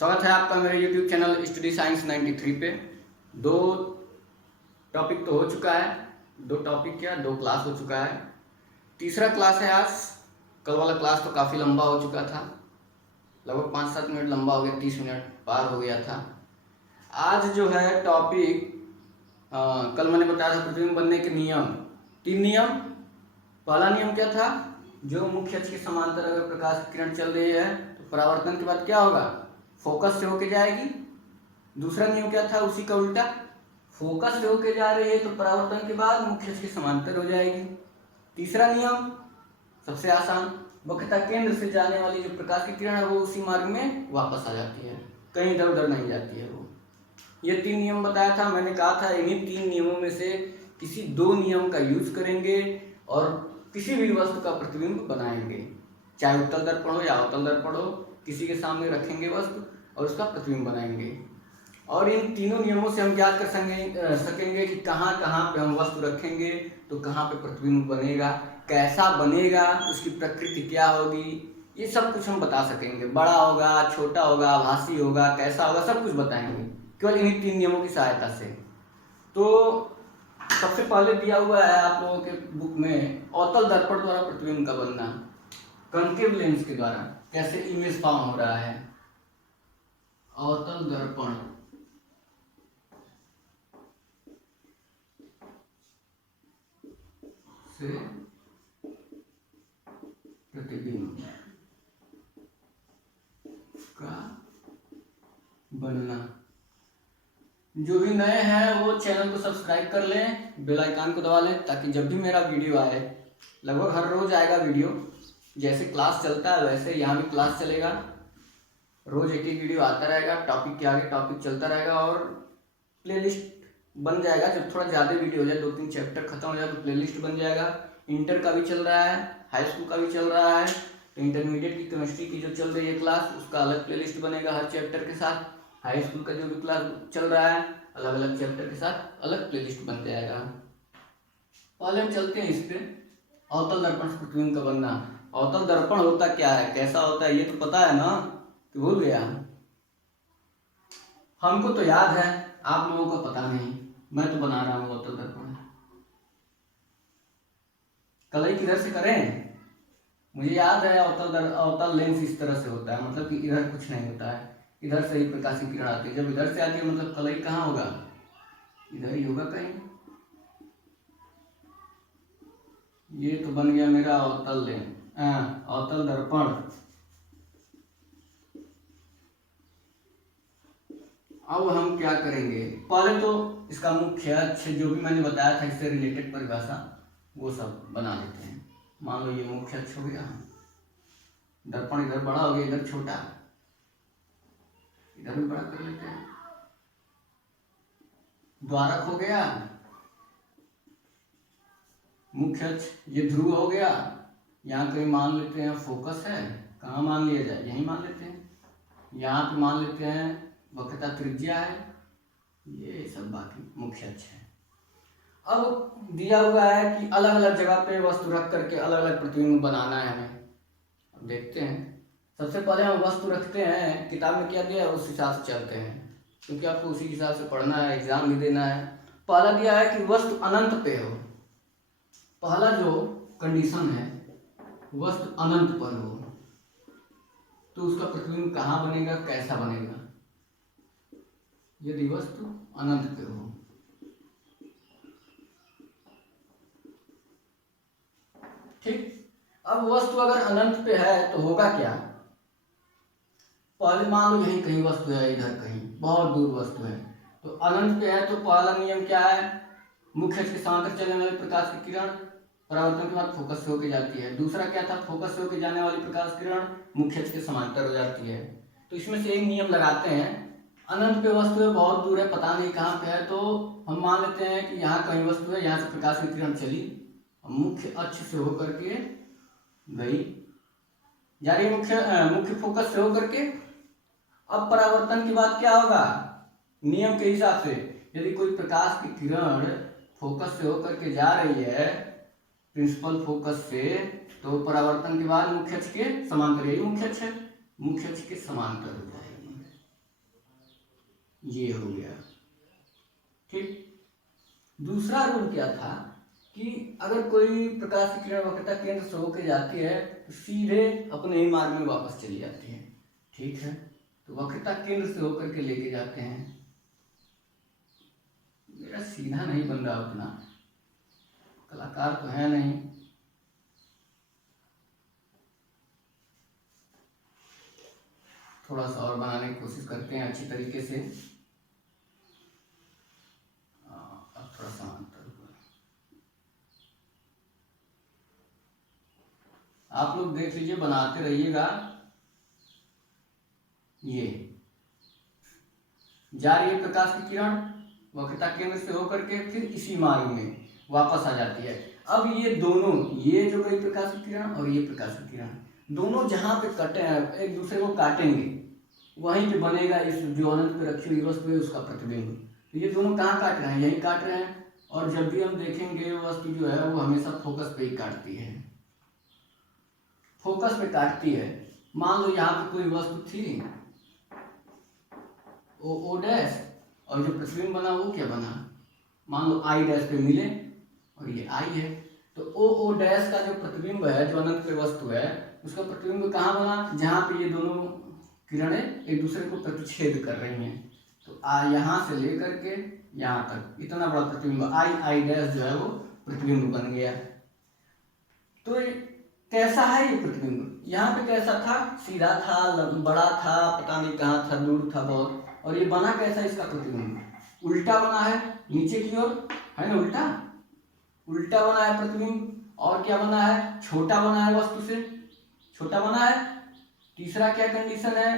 स्वागत है आपका मेरे YouTube चैनल स्टडी साइंस 93 पे। दो टॉपिक तो हो चुका है, दो टॉपिक क्या दो क्लास हो चुका है। तीसरा क्लास है आज। कल वाला क्लास तो काफ़ी लंबा हो चुका था, लगभग 5-7 मिनट लंबा हो गया, 30 मिनट पार हो गया था। आज जो है टॉपिक कल मैंने बताया था प्रतिबिंब बनने के नियम, 3 नियम। पहला नियम क्या था, जो मुख्य अक्ष के समांतर अगर प्रकाश की किरण चल रही है तो परावर्तन के बाद क्या होगा, फोकस से होके जाएगी। दूसरा नियम क्या था, उसी का उल्टा, फोकस से होके जा रही है तो परावर्तन के बाद मुख्य अक्ष के समांतर हो जाएगी। तीसरा नियम सबसे आसान, वक्रता केंद्र से जाने वाली जो प्रकाश की किरण है वो उसी मार्ग में वापस आ जाती है, कहीं इधर उधर नहीं जाती है वो। ये 3 नियम बताया था। मैंने कहा था इन्हीं 3 नियमों में से किसी 2 नियम का यूज करेंगे और किसी भी वस्तु का प्रतिबिंब बनाएंगे, चाहे उत्तल दर्पण हो या अवतल दर्पण हो, किसी के सामने रखेंगे वस्तु और उसका प्रतिबिंब बनाएंगे। और इन तीनों नियमों से हम ज्ञात कर सकेंगे कि कहाँ कहाँ पे हम वस्तु रखेंगे तो कहाँ पे प्रतिबिंब बनेगा, कैसा बनेगा, उसकी प्रकृति क्या होगी, ये सब कुछ हम बता सकेंगे। बड़ा होगा, छोटा होगा, आभासी होगा, कैसा होगा, सब कुछ बताएंगे केवल इन्हीं 3 नियमों की सहायता से। तो सबसे पहले दिया हुआ है आप लोगों के बुक में, अवतल दर्पण द्वारा प्रतिबिंब का बनना, कॉन्केव लेंस के द्वारा कैसे इमेज फॉर्म हो रहा है। अवतल दर्पण से प्रतिबिंब का बनना। जो भी नए हैं वो चैनल को सब्सक्राइब कर लें, बेल आइकन को दबा लें, ताकि जब भी मेरा वीडियो आए, लगभग हर रोज आएगा वीडियो, जैसे क्लास चलता है वैसे यहाँ भी क्लास चलेगा, रोज एक एक वीडियो आता रहेगा, टॉपिक के आगे टॉपिक चलता रहेगा और प्लेलिस्ट बन जाएगा। जब थोड़ा ज़्यादा वीडियो हो जाए, 2-3 चैप्टर खत्म हो जाए तो प्लेलिस्ट बन जाएगा। इंटर का भी चल रहा है, हाई स्कूल का भी चल रहा है, तो इंटरमीडिएट की केमिस्ट्री की जो चल रही है क्लास उसका अलग प्लेलिस्ट बनेगा हर चैप्टर के साथ। हाई स्कूल का जो भी क्लास चल रहा है अलग अलग चैप्टर के साथ अलग प्लेलिस्ट बन जाएगा। पहले हम चलते हैं इस पे, अवतल दर्पण से प्रतिबिंब का बनना। अवतल दर्पण होता क्या है, कैसा होता है, ये तो पता है ना कि भूल गया? हमको तो याद है, आप लोगों को पता नहीं। मैं तो बना रहा हूँ अवतल दर्पण। कलई किधर से करें, मुझे याद है अवतल लेंस इस तरह से होता है, मतलब कि इधर कुछ नहीं होता है, इधर से ही प्रकाश की किरण आती है। जब इधर से आती है मतलब कलई कहाँ होगा, इधर ही होगा कहीं। ये तो बन गया मेरा अवतल लेंस, अवतल दर्पण। अब हम क्या करेंगे, पहले तो इसका मुख्य अक्ष जो भी मैंने बताया था इससे रिलेटेड परिभाषा वो सब बना लेते हैं। मान लो ये मुख्य अक्ष हो गया, दर्पण इधर बड़ा हो गया, इधर छोटा, इधर भी बड़ा कर लेते हैं। द्वारक हो गया, मुख्य अक्ष, ये ध्रुव हो गया, यहाँ कहीं मान लेते हैं फोकस है, कहाँ मान लिया जाए, यहीं मान लेते हैं। यहाँ पे मान लेते हैं वक्रता त्रिज्या है, ये सब बाकी मुख्य अक्ष है। अब दिया हुआ है कि अलग अलग जगह पे वस्तु रख करके अलग अलग प्रतिबिंब बनाना है हमें। अब देखते हैं, सबसे पहले हम वस्तु रखते हैं, किताब में क्या दिया है उस हिसाब से चलते हैं, क्योंकि आपको उसी हिसाब से पढ़ना है, एग्जाम भी देना है। पहला दिया है कि वस्तु अनंत पे हो, पहला जो कंडीशन है वस्तु अनंत पर हो, तो उसका प्रतिबिंब कहाँ बनेगा, कैसा बनेगा, यदि वस्तु अनंत पे हो। ठीक, अब वस्तु अगर अनंत पे है तो होगा क्या, पहले मान लो यहीं कहीं वस्तु है, इधर कहीं बहुत दूर वस्तु है, तो अनंत पे है तो पहला नियम क्या है, मुख्य अक्ष के समांतर चलने वाली प्रकाश की किरण परावर्तन के बाद फोकस से होकर जाती है। दूसरा क्या था, फोकस से होकर जाने वाली प्रकाश किरण मुख्य अक्ष के समांतर हो जाती है। तो इसमें से एक नियम लगाते हैं, अनंत पे वस्तु है, बहुत दूर है, पता नहीं कहाँ पे है, तो हम मान लेते हैं कि यहाँ कहीं वस्तु है, यहाँ से प्रकाश की किरण चली, मुख्य अक्ष से होकर के गई, जा रही मुख्य फोकस से होकर के। अब परावर्तन के बाद क्या होगा, नियम के हिसाब से यदि कोई प्रकाश की किरण फोकस से होकर के जा रही है, प्रिंसिपल फोकस से, तो परावर्तन के बाद मुख्य अक्ष के समांतर, यही मुख्य अक्ष है, मुख्य अक्ष के समांतर हो जाएगी। ये हो गया। ठीक, दूसरा रूल क्या था कि अगर कोई प्रकाश की किरण वक्रता केंद्र से होकर जाती है तो सीधे अपने ही मार्ग में वापस चली जाती है। ठीक है, तो वक्रता केंद्र से होकर के लेके जाते हैं। मेरा सीधा नहीं बन रहा, उतना कलाकार तो है नहीं। थोड़ा सा और बनाने की कोशिश करते हैं अच्छी तरीके से। अब थोड़ा सा आप लोग देख लीजिए, बनाते रहिएगा। ये जा रही है प्रकाश की किरण वक्रता केंद्र से होकर के, फिर इसी मार्ग में वापस आ जाती है। अब ये दोनों, ये जो गई प्रकाश की किरण और ये प्रकाश की किरण, दोनों जहां पे कटे हैं एक दूसरे को काटेंगे, वहीं पे बनेगा इस जो अनंत पे रखी हुई वस्तु है उसका प्रतिबिंब। तो ये दोनों कहाँ काट रहे हैं? यही काट रहे हैं। और जब भी हम देखेंगे वस्तु जो है वो हमेशा फोकस पे ही काटती है, फोकस पे काटती है। मान लो यहाँ पे कोई वस्तु थी ओ डैश, और जो प्रतिबिंब बना वो क्या बना? मान लो आई डैश पे मिले और ये आई है, तो ओ डैश का जो प्रतिबिंब है, जो अनंत पे वस्तु है, उसका प्रतिबिंब कहाँ बना? जहाँ पे ये दोनों किरणें एक दूसरे को प्रतिच्छेद कर रही हैं। तो यहाँ से लेकर के यहाँ तक इतना बड़ा प्रतिबिंब आई डैश जो है वो प्रतिबिंब बन गया। तो कैसा है ये प्रतिबिंब? यहाँ पे कैसा था? सीधा था, बड़ा था, पता नहीं कहाँ था, दूर था बहुत। और ये बना कैसा इसका प्रतिबिंब? उल्टा बना है, नीचे की ओर है ना, उल्टा उल्टा बना है प्रतिबिंब। और क्या बना है? छोटा बना है, वस्तु से छोटा बना है। तीसरा क्या कंडीशन है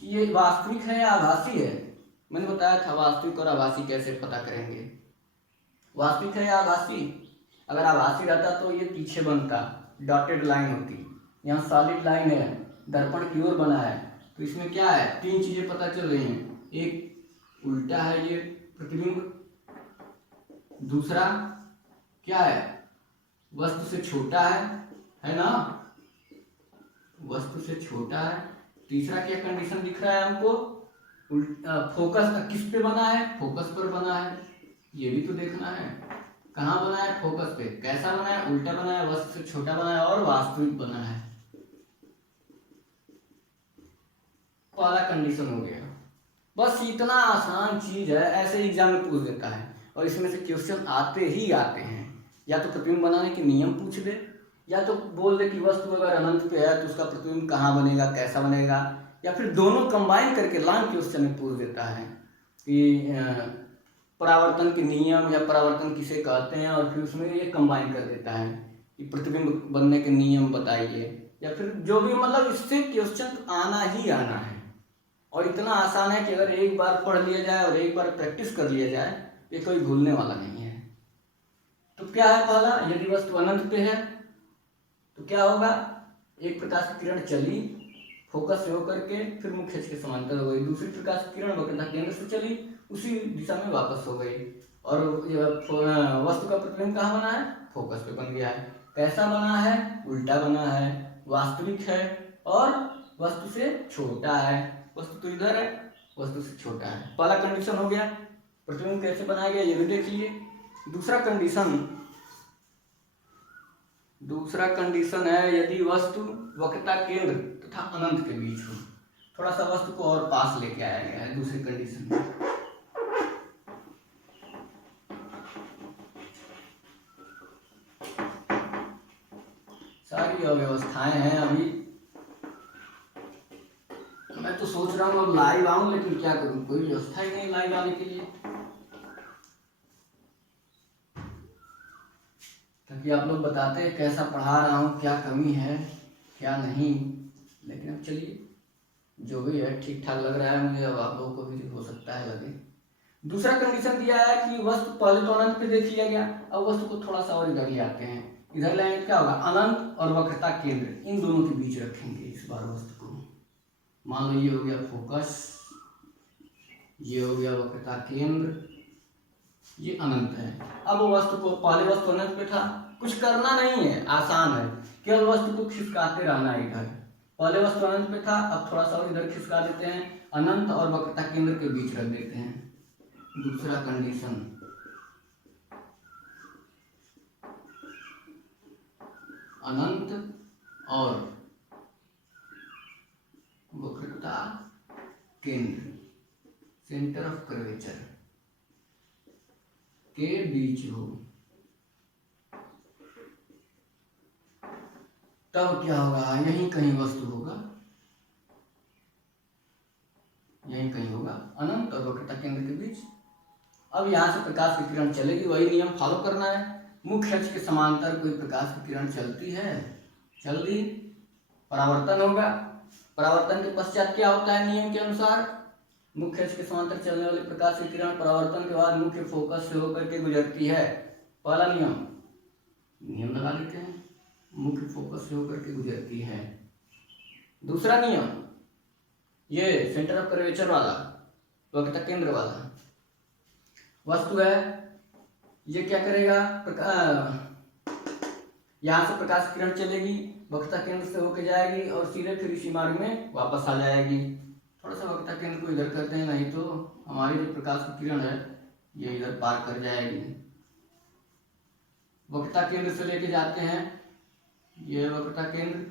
कि ये वास्तविक है या आभासी है? मैंने बताया था वास्तविक और आभासी कैसे पता करेंगे। वास्तविक है या आभासी? अगर आभासी रहता तो ये पीछे बनता, डॉटेड लाइन होती। यहाँ सॉलिड लाइन है, दर्पण की ओर बना है, तो इसमें क्या है? तीन चीजें पता चल रही हैं। एक उल्टा है ये प्रतिबिंब, दूसरा क्या है? वस्तु से छोटा है ना, वस्तु से छोटा है। तीसरा क्या कंडीशन दिख रहा है हमको? फोकस किस पे बना है? फोकस पर बना है। ये भी तो देखना है, कहाँ बना है? फोकस पे। कैसा बना है? उल्टा बना है, वस्तु से छोटा बना है और वास्तविक बना है। पहला कंडीशन हो गया। बस इतना आसान चीज है, ऐसे एग्जाम में पूछ देता है और इसमें से क्वेश्चन आते ही आते हैं। या तो प्रतिबिंब बनाने के नियम पूछ दे, या तो बोल दे कि वस्तु अगर अनंत पे है तो उसका प्रतिबिंब कहाँ बनेगा, कैसा बनेगा, या फिर दोनों कंबाइन करके लॉन्ग क्वेश्चन में पूछ देता है कि परावर्तन के नियम या परावर्तन किसे कहते हैं, और फिर उसमें ये कंबाइन कर देता है कि प्रतिबिंब बनने के नियम बताइए, या फिर जो भी, मतलब इससे क्वेश्चन आना ही आना है। और इतना आसान है कि अगर एक बार पढ़ लिया जाए और एक बार प्रैक्टिस कर लिया जाए, ये कोई भूलने वाला नहीं है। तो क्या है पहला? यदि वस्तु अनंत पे है तो क्या होगा? एक प्रकाश की किरण चली फोकस से होकर के, फिर मुख्य अक्ष के समांतर हो गई। दूसरी प्रकाश की किरण वक्रता केंद्र से चली, उसी दिशा में वापस हो गई, और वस्तु का प्रतिबिंब कहाँ बना है? फोकस पे बन गया है। कैसा बना है? उल्टा बना है, वास्तविक है और वस्तु से छोटा है। वस्तु तो इधर है, वस्तु से छोटा है। पहला कंडीशन हो गया। प्रतिबिंब कैसे बनाया गया ये भी देख लीजिए। दूसरा कंडीशन है यदि वस्तु वक्रता केंद्र तथा अनंत के बीच हो। थोड़ा सा वस्तु को और पास लेके आया गया है दूसरी कंडीशन में। सारी अव्यवस्थाएं हैं। अभी मैं तो सोच रहा हूँ अब लाइव आऊं, लेकिन क्या करूं, कोई व्यवस्था ही नहीं लाइव आने के लिए, ताकि आप लोग बताते हैं कैसा पढ़ा रहा हूँ, क्या कमी है क्या नहीं। लेकिन अब चलिए, जो भी है ठीक ठाक लग रहा है मुझे, अब आप लोगों को भी हो सकता है लगे। दूसरा कंडीशन दिया है कि वस्तु पहले तो अनंत पे देख लिया गया, अब वस्तु को थोड़ा सा और इधर ले आते हैं। इधर लाएंगे क्या होगा? अनंत और वक्रता केंद्र, इन दोनों के बीच रखेंगे इस बार वस्तु को। मान लो ये हो गया फोकस, ये हो गया वक्रता केंद्र, ये अनंत है। अब वस्तु को, पहले वस्तु अनंत पे था, कुछ करना नहीं है, आसान है, केवल वस्तु को खिसकाते रहना है इधर, पहले वस्तु अनंत पे था, अब थोड़ा सा और इधर खिसका देते हैं, अनंत और वक्रता केंद्र के बीच रख देते हैं। दूसरा कंडीशन, अनंत और वक्रता केंद्र, सेंटर ऑफ कर्वेचर के बीच हो, तब क्या होगा, यहीं कहीं वस्तु होगा, यहीं कहीं होगा, अनंत और वक्रता केंद्र के बीच। अब यहां से प्रकाश की किरण चलेगी, वही नियम फॉलो करना है। मुख्य अक्ष के समांतर कोई प्रकाश की किरण चलती है, चल दी, परावर्तन होगा। परावर्तन के पश्चात क्या होता है नियम के अनुसार, मुख्य अक्ष के समांतर चलने वाली प्रकाश की किरण परावर्तन के बाद मुख्य फोकस से होकर के गुजरती है। पहला नियम लगा देते हैं, मुख्य फोकस से होकर के गुजरती है। दूसरा नियम, ये सेंटर ऑफ कर्वेचर वाला, वक्रता केंद्र वाला वस्तु है, ये क्या करेगा, यहां से प्रकाश किरण चलेगी, वक्रता केंद्र से होकर जाएगी और सीधे फिर इसी मार्ग में वापस आ जाएगी। थोड़ा सा वक्रता केंद्र को इधर करते हैं, नहीं तो हमारी जो प्रकाश की किरण है ये इधर पार कर जाएगी। वक्रता केंद्र से लेके जाते हैं, ये वक्रता केंद्र,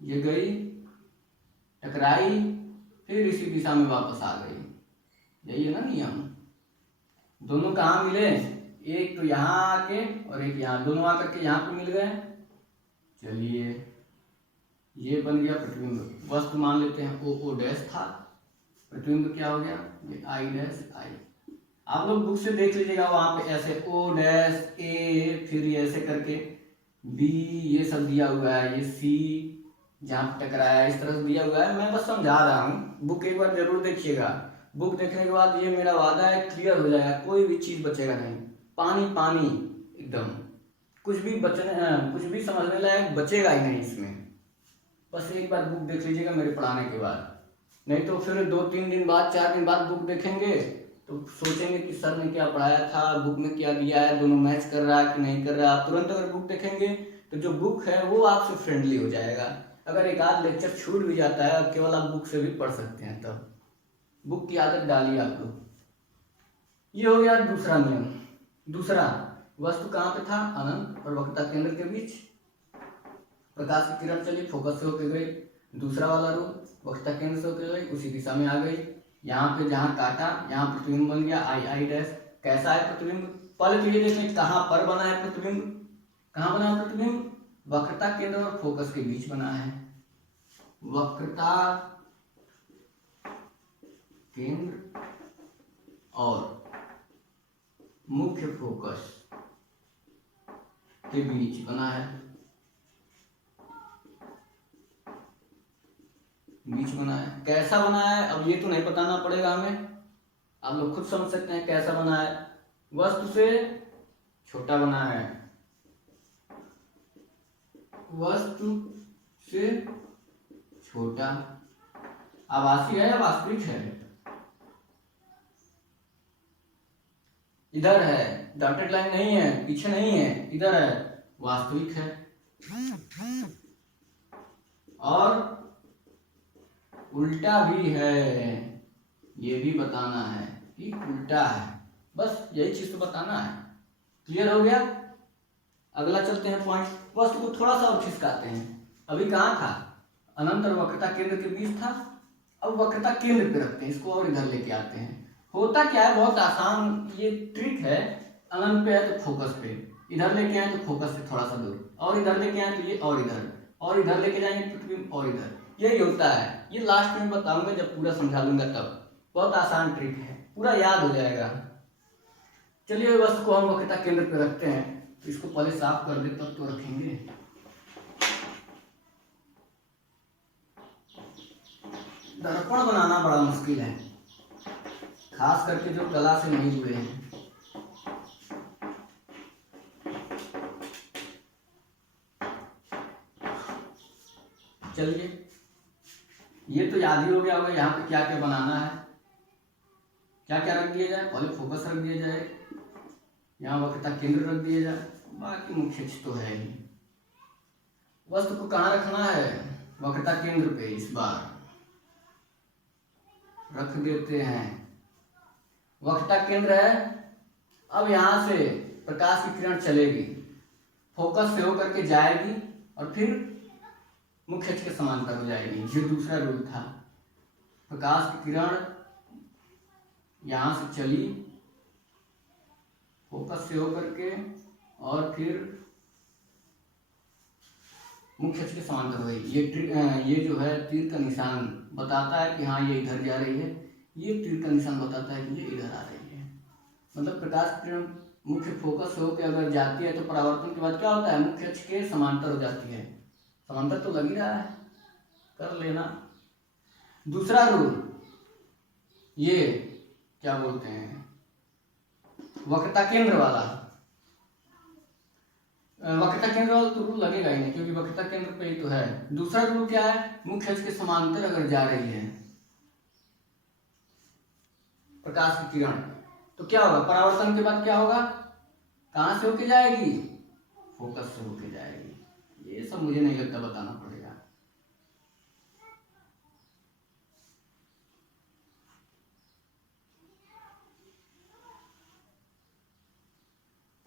ये गई, टकराई, फिर इसी दिशा में वापस आ गई। यही है ना नियम। दोनों कहाँ मिले, एक तो यहाँ आके और एक यहाँ, दोनों आकर के यहाँ पे मिल गए। चलिए ये बन गया प्रतिबिंब। वस्तु मान लेते हैं ओ डैश था, प्रतिबिंब क्या हो गया, ये आई डैश आई। आप लोग बुक से देख लीजिएगा, वहां पे ऐसे ओ डैश ए, फिर ये ऐसे करके बी, ये सब दिया हुआ है, ये सी जहाँ टकराया इस तरह से दिया हुआ है। मैं बस समझा रहा हूँ, बुक एक बार जरूर देखिएगा। बुक देखने के बाद ये मेरा वादा है क्लियर हो जाएगा, कोई भी चीज बचेगा नहीं, पानी पानी एकदम, कुछ भी समझने लायक बचेगा ही नहीं इसमें। बस एक बार बुक देख लीजिएगा मेरे पढ़ाने के बाद, नहीं तो फिर 2-3 दिन बाद 4 दिन बाद बुक देखेंगे तो सोचेंगे कि सर ने क्या पढ़ाया था, बुक में क्या दिया है, दोनों मैच कर रहा है कि नहीं कर रहा है। आप तुरंत अगर बुक देखेंगे तो जो बुक है वो आपसे फ्रेंडली हो जाएगा। अगर एक आध लेक्चर छूट भी जाता है, अब केवल आप बुक से भी पढ़ सकते हैं, तब बुक की आदत डालिए आप लोग। ये हो गया दूसरा नियम। दूसरा, वस्तु कहाँ पे था, अनंत और वक्रता केंद्र के बीच, प्रकाश की किरण चली, फोकस से होकर गई। दूसरा वाला रूल, वक्रता केंद्र से होकर गई, उसी दिशा में आ गई। यहाँ पे जहाँ काटा, यहाँ प्रतिबिंब बन गया आई डैश। कैसा है प्रतिबिंब, पहले तो ये देखें कहाँ पर बना है प्रतिबिंब, कहाँ बना है प्रतिबिंब, वक्रता केंद्र और फोकस के बीच बना है। वक्रता केंद्र और मुख्य फोकस के बीच बना है, बीच बना है। कैसा बना है अब ये तो नहीं बताना पड़ेगा हमें, आप लोग खुद समझ सकते हैं कैसा बना है। वस्तु से छोटा बना है, वस्तु से छोटा। आभासी है या वास्तविक है, इधर है, डॉटेड लाइन नहीं है, पीछे नहीं है, इधर है, वास्तविक है। और उल्टा भी है, ये भी बताना है कि उल्टा है, बस यही चीज तो बताना है। क्लियर हो गया। अगला चलते हैं पॉइंट, वस्तु को थोड़ा सा और खिसकाते हैं। अभी कहाँ था, अनंत और वक्रता केंद्र के बीच था, अब वक्रता केंद्र पे रखते हैं इसको और इधर लेके आते हैं। होता क्या है, बहुत आसान ये ट्रिक है। अनंत पे है तो फोकस पे, इधर लेके आए तो फोकस से थोड़ा सा दूर, और इधर लेके आए तो ये, और इधर लेके जाएंगे प्रतिबिंब और इधर, यही होता है। ये लास्ट में बताऊंगा जब पूरा समझा दूंगा तब। बहुत आसान ट्रिक है, पूरा याद हो जाएगा। चलिए वस्तु को हम वक्रता केंद्र पे रखते हैं, तो इसको पहले साफ कर दे तब तो रखेंगे। दर्पण बनाना बड़ा मुश्किल है, खास करके जो कला से नहीं जुड़े हैं। चलिए ये तो याद ही हो गया होगा यहाँ पे क्या क्या बनाना है, क्या क्या रख दिया जाए। पहले फोकस रख दिया जाए, यहाँ वक्रता केंद्र रख दिया जाए, बाकी मुख्य तो है ही। वस्तु को कहाँ रखना है, वक्रता केंद्र पे। इस बार रख देते हैं, वक्रता केंद्र है। अब यहाँ से प्रकाश की किरण चलेगी, फोकस से होकर के जाएगी और फिर मुख्य अक्ष के समांतर हो जाएगी। ये दूसरा रूल था। प्रकाश की किरण यहाँ से चली, फोकस से होकर के और फिर मुख्य अक्ष के समांतर हो गई। ये जो है तीर का निशान बताता है कि हाँ ये इधर जा रही है, ये तीर का निशान बताता है कि ये इधर आ रही है। मतलब प्रकाश की किरण मुख्य फोकस से होकर अगर जाती है तो परावर्तन के बाद क्या होता है, मुख्य अक्ष के समांतर हो जाती है। समांतर तो लग ही रहा है, कर लेना। दूसरा रूल, ये क्या बोलते हैं, वक्रता केंद्र वाला। वक्रता केंद्र वाला तो रूल लगेगा ही नहीं, क्योंकि वक्रता केंद्र पे ही तो है। दूसरा रूल क्या है, मुख्य अक्ष के समांतर अगर जा रही है प्रकाश की किरण तो क्या होगा, परावर्तन के बाद क्या होगा, कहां से होके जाएगी, फोकस से होके जाएगी। ये सब मुझे नहीं लगता बताना पड़ेगा।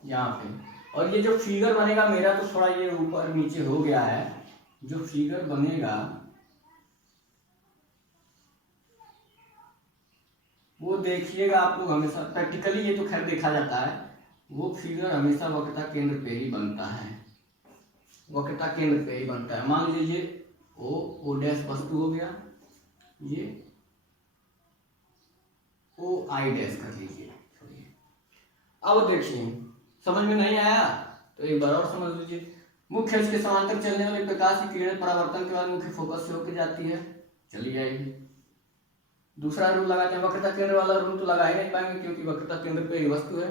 यहाँ पे, और ये जो फिगर बनेगा मेरा तो थोड़ा ये ऊपर नीचे हो गया है। जो फिगर बनेगा वो देखिएगा आप लोग हमेशा, प्रैक्टिकली ये तो खैर देखा जाता है, वो फिगर हमेशा वक्रता केंद्र पे ही बनता है। वक्रता केंद्र पे ही बनता है। मान लीजिए ओ डैश वस्तु हो गया, ये ओ आई डैश कर लीजिए। अब देखिए समझ में नहीं आया तो एक बार और समझ लीजिए। मुख्य अक्ष के समांतर चलने वाली प्रकाश की किरण परावर्तन के बाद मुख्य फोकस से होकर जाती है, चली जाएगी। दूसरा रूल लगाते हैं, वक्रता केंद्र वाला रूल तो लगा ही नहीं पाएंगे क्योंकि वक्रता केंद्र पे ही वस्तु है।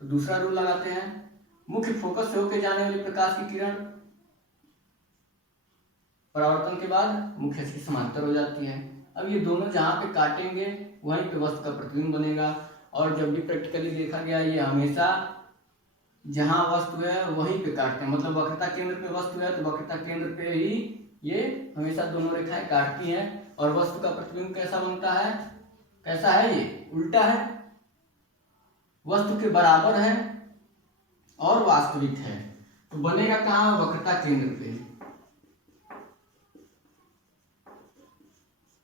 तो दूसरा रूल लगाते हैं, मुख्य फोकस से होकर जाने वाली प्रकाश की किरण परावर्तन के बाद मुख्य अक्ष के समांतर हो जाती है। अब ये दोनों जहाँ पे काटेंगे वहीं पे वस्तु का प्रतिबिंब बनेगा। और जब भी प्रैक्टिकली देखा गया, ये हमेशा जहाँ वस्तु है वहीं पे काटते हैं। मतलब वक्रता केंद्र पे वस्तु है तो वक्रता केंद्र पे ही ये हमेशा दोनों रेखाएं काटती हैं। और वस्तु का प्रतिबिंब कैसा बनता है, कैसा है, ये उल्टा है, वस्तु के बराबर है और वास्तविक है। तो बनेगा कहाँ, वक्रता केंद्र पे।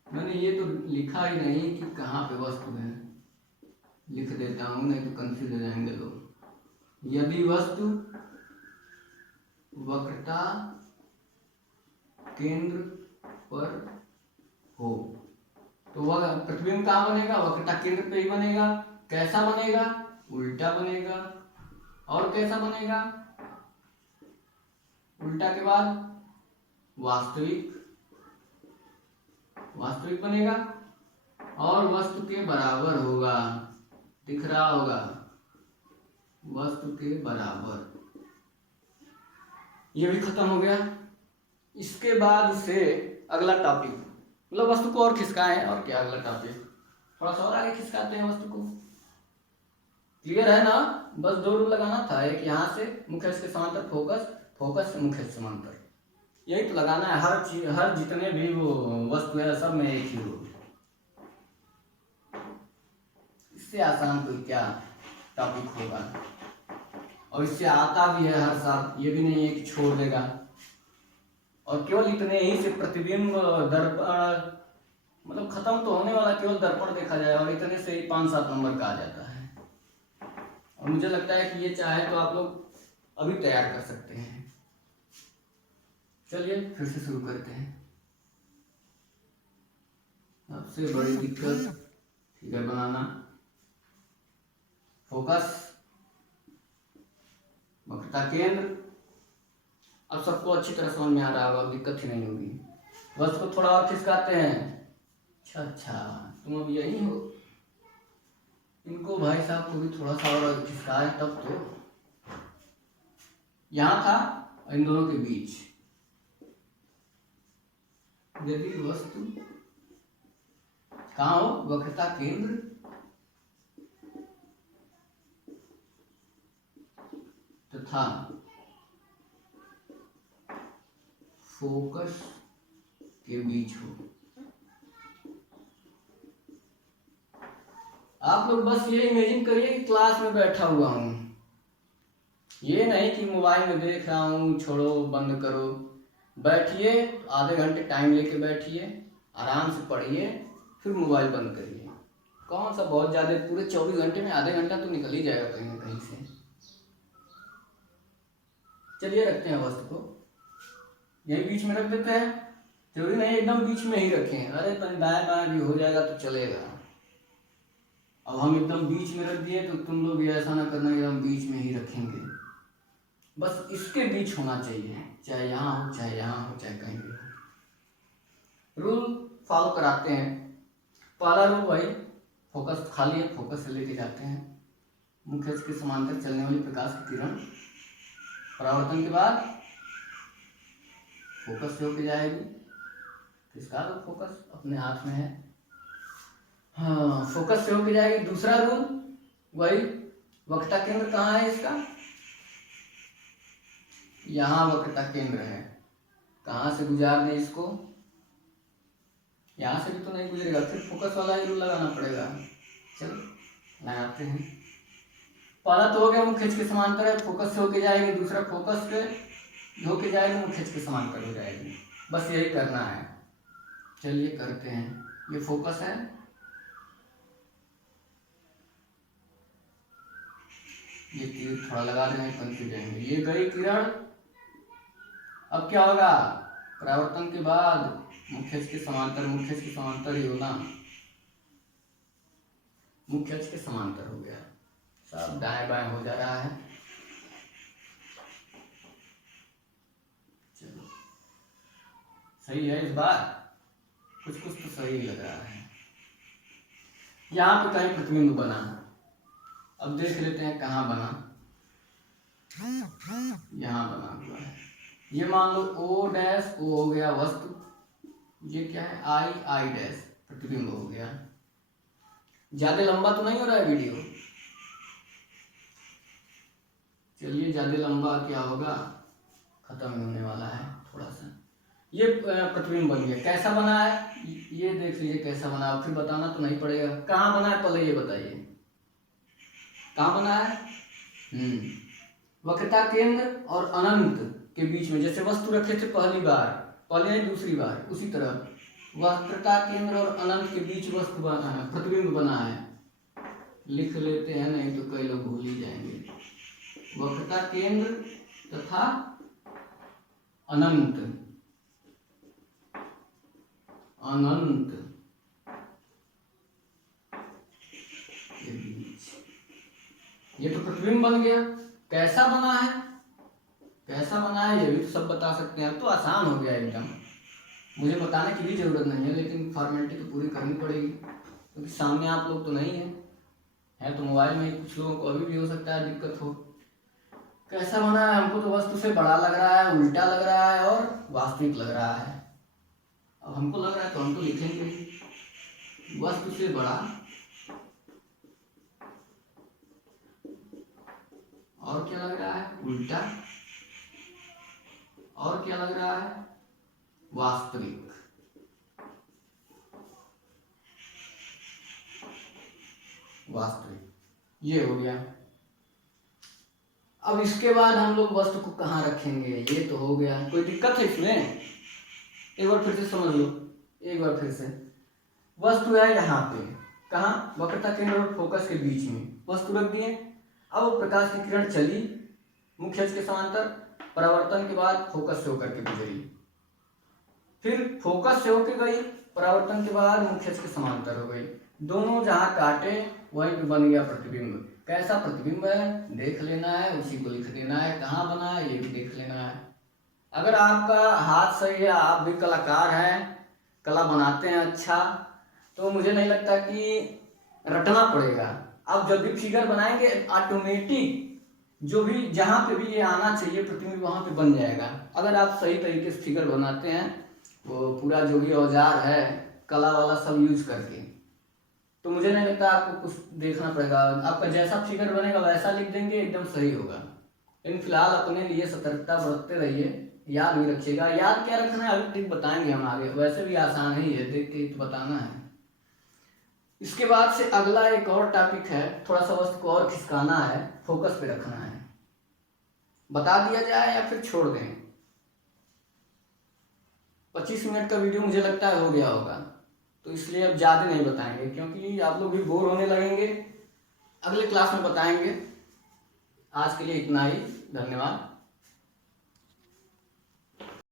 मैंने ये तो लिखा ही नहीं कि कहाँ पे वस्तु है, लिख देता हूं नहीं तो कंफ्यूज हो जाएंगे लोग। यदि वस्तु वक्रता केंद्र पर हो तो वह प्रतिबिंब कहाँ बनेगा, वक्रता केंद्र पे ही बनेगा। कैसा बनेगा, उल्टा बनेगा। और कैसा बनेगा, उल्टा के बाद वास्तविक, वास्तविक बनेगा और वस्तु के बराबर होगा। दिख रहा होगा, वस्तु के बराबर। ये भी खत्म हो गया। इसके बाद से अगला टॉपिक, मतलब वस्तु को और खिसकाएं, और क्या अगला टॉपिक, थोड़ा सा और आगे खिसकाते हैं वस्तु को। क्लियर है ना, बस दो रूल लगाना था, एक यहाँ से मुख्य अक्ष के समांतर फोकस, फोकस से मुख्य अक्ष समांतर, यही तो लगाना है। हर चीज, हर जितने भी वो वस्तु है सब में एक ही रूल। इससे आसान कोई क्या टॉपिक होगा, और इससे आता भी है हर साल, ये भी नहीं है कि छोड़ देगा। और केवल इतने ही से प्रतिबिंब दर्पण, मतलब खत्म तो होने वाला, केवल दर्पण देखा जाए और इतने से ही 5-7 नंबर का आ जाता है। और मुझे लगता है कि ये चाहे तो आप लोग अभी तैयार कर सकते हैं। चलिए फिर से शुरू करते हैं। सबसे बड़ी दिक्कत फिगर बनाना, फोकस, वक्रता केंद्र। अब सबको अच्छी तरह समझ में आ रहा होगा, दिक्कत ही नहीं होगी। बस को थोड़ा और खिसकाते हैं। अच्छा तुम अब यही हो, इनको भाई साहब को भी थोड़ा सा और खिसकाए तब तो। यहां था इन दोनों के बीच, यदि वस्तु कहाँ हो, वक्रता केंद्र तथा फोकस के बीच हो। आप लोग बस ये इमेजिन करिए कि क्लास में बैठा हुआ हूं, ये नहीं कि मोबाइल में देख रहा हूँ, छोड़ो बंद करो। बैठिए, आधे घंटे टाइम लेके बैठिए, आराम से पढ़िए, फिर मोबाइल बंद करिए। कौन सा बहुत ज़्यादा, पूरे 24 घंटे में आधे घंटा तो निकल ही जाएगा कहीं ना कहीं से। चलिए रखते हैं वस्तु को यही बीच में रख देते हैं। जरूरी नहीं एकदम बीच में ही रखें, अरे दाएं बाएं भी हो जाएगा तो चलेगा। अब हम एकदम बीच में रख दिए तो तुम लोग भी ऐसा ना करना एकदम बीच में ही रखेंगे, बस इसके बीच होना चाहिए, चाहे यहाँ हो चाहे यहाँ हो चाहे कहीं भी हो। रूल फॉलो कराते हैं। पहला रूल भाई, फोकस खाली है, फोकस से लेके जाते हैं। मुख्य अक्ष के समांतर चलने वाली प्रकाश की किरण परावर्तन के बाद फोकस से होके जाएगी। किसका तो फोकस अपने हाथ में है, हाँ, फोकस से होके जाएगी। दूसरा रूल वही, वक्रता केंद्र कहाँ है इसका, यहाँ वक्रता केंद्र है। कहाँ से गुजार दे इसको, यहाँ से भी तो नहीं गुजरेगा, फिर फोकस वाला ही रूल लगाना पड़ेगा। चलो लगाते हैं। पहला तो हो गया मुख्य अक्ष के समांतर है, फोकस से होके जाएगी। दूसरा फोकस पे होके जाएगी, मुख्य अक्ष के समांतर हो जाएगी। बस यही करना है, चलिए करते हैं। ये फोकस है, ये तीर थोड़ा लगा देना, कंफ्यूज जाएंगे। ये गई किरण, अब क्या होगा, परावर्तन के बाद मुख्य अक्ष के समांतर, मुख्य अक्ष के समांतर ही होना, मुख्य अक्ष के समांतर हो गया। सब दाएं बाएं हो जा रहा है। चलो सही है, इस बार कुछ कुछ तो सही लग रहा है। यहाँ पे कहीं प्रतिबिंब बना, अब देख लेते हैं कहाँ बना। यहाँ बना हुआ है, ये मान लो O डैश, O हो गया वस्तु, ये क्या है I डैश प्रतिबिंब हो गया। ज्यादा लंबा तो नहीं हो रहा है वीडियो, चलिए ज्यादा लंबा क्या होगा, खत्म होने वाला है थोड़ा सा। ये प्रतिबिंब बन गया। कैसा बना है ये देख लीजिए कैसा बना, फिर बताना तो नहीं पड़ेगा। कहाँ बना है पहले ये बताइए, कहाँ बना है, वक्रता केंद्र और अनंत के बीच में। जैसे वस्तु रखे थे पहली बार, पहले नहीं दूसरी बार, उसी तरह वक्रता केंद्र और अनंत के बीच वस्तु बना है, प्रतिबिंब बना है। लिख लेते हैं, नहीं तो कई लोग भूल ही जाएंगे। वक्रता केंद्र तथा अनंत, अनंत के बीच ये तो प्रतिबिंब बन गया। कैसा बना है, कैसा बना है ये भी तो सब बता सकते हैं। अब तो आसान हो गया एकदम, मुझे बताने की भी जरूरत नहीं है, लेकिन फॉर्मेलिटी तो पूरी करनी पड़ेगी क्योंकि सामने आप लोग तो नहीं है तो मोबाइल में कुछ लोगों को अभी भी हो सकता है दिक्कत हो। कैसा बना है, हमको तो वस्तु से बड़ा लग रहा है, उल्टा लग रहा है और वास्तविक लग रहा है। अब हमको लग रहा है तो हम तो लिखेंगे वस्तु से बड़ा और क्या लग रहा है उल्टा, और क्या लग रहा है वास्तविक। वास्तविक ये हो गया। अब इसके बाद हम लोग वस्तु को कहाँ रखेंगे, ये तो हो गया। कोई दिक्कत है इसमें, एक बार फिर से समझ लो, एक बार फिर से। वस्तु है यहाँ पे, कहाँ, वक्रता केंद्र और फोकस के बीच में वस्तु रख दिए। अब प्रकाश की किरण चली मुख्य अक्ष के समांतर, परावर्तन के बाद फोकस से होकर के गुजरी, फिर फोकस से होकर गई, परावर्तन के बाद मुख्य अक्ष के समांतर हो गई। दोनों जहाँ काटे वहीं पे बन गया प्रतिबिंब। कैसा प्रतिबिंब है देख लेना है, उसी को लिख देना है। कहाँ बना है ये भी देख लेना है। अगर आपका हाथ सही है, आप भी कलाकार हैं, कला बनाते हैं अच्छा, तो मुझे नहीं लगता कि रटना पड़ेगा। आप जब भी फिगर बनाएंगे ऑटोमेटिक जो भी जहाँ पे भी ये आना चाहिए प्रतिबिंब वहाँ पे बन जाएगा। अगर आप सही तरीके से फिगर बनाते हैं, वो पूरा जो भी औजार है कला वाला सब यूज करके, तो मुझे नहीं लगता आपको कुछ देखना पड़ेगा। आपका जैसा फिगर बनेगा वैसा लिख देंगे, एकदम सही होगा। लेकिन फिलहाल अपने लिए सतर्कता बरतते रहिए, याद भी रखिएगा। याद क्या रखना है अभी टिप बताएंगे हम आगे, वैसे भी आसान ही है, देख के तो बताना है। इसके बाद से अगला एक और टॉपिक है, थोड़ा सा वस्तु को और खिसकाना है, फोकस पे रखना है। बता दिया जाए या फिर छोड़ दें? 25 मिनट का वीडियो मुझे लगता है हो गया होगा, तो इसलिए अब ज़्यादा नहीं बताएंगे क्योंकि आप लोग भी बोर होने लगेंगे। अगले क्लास में बताएंगे। आज के लिए इतना ही, धन्यवाद।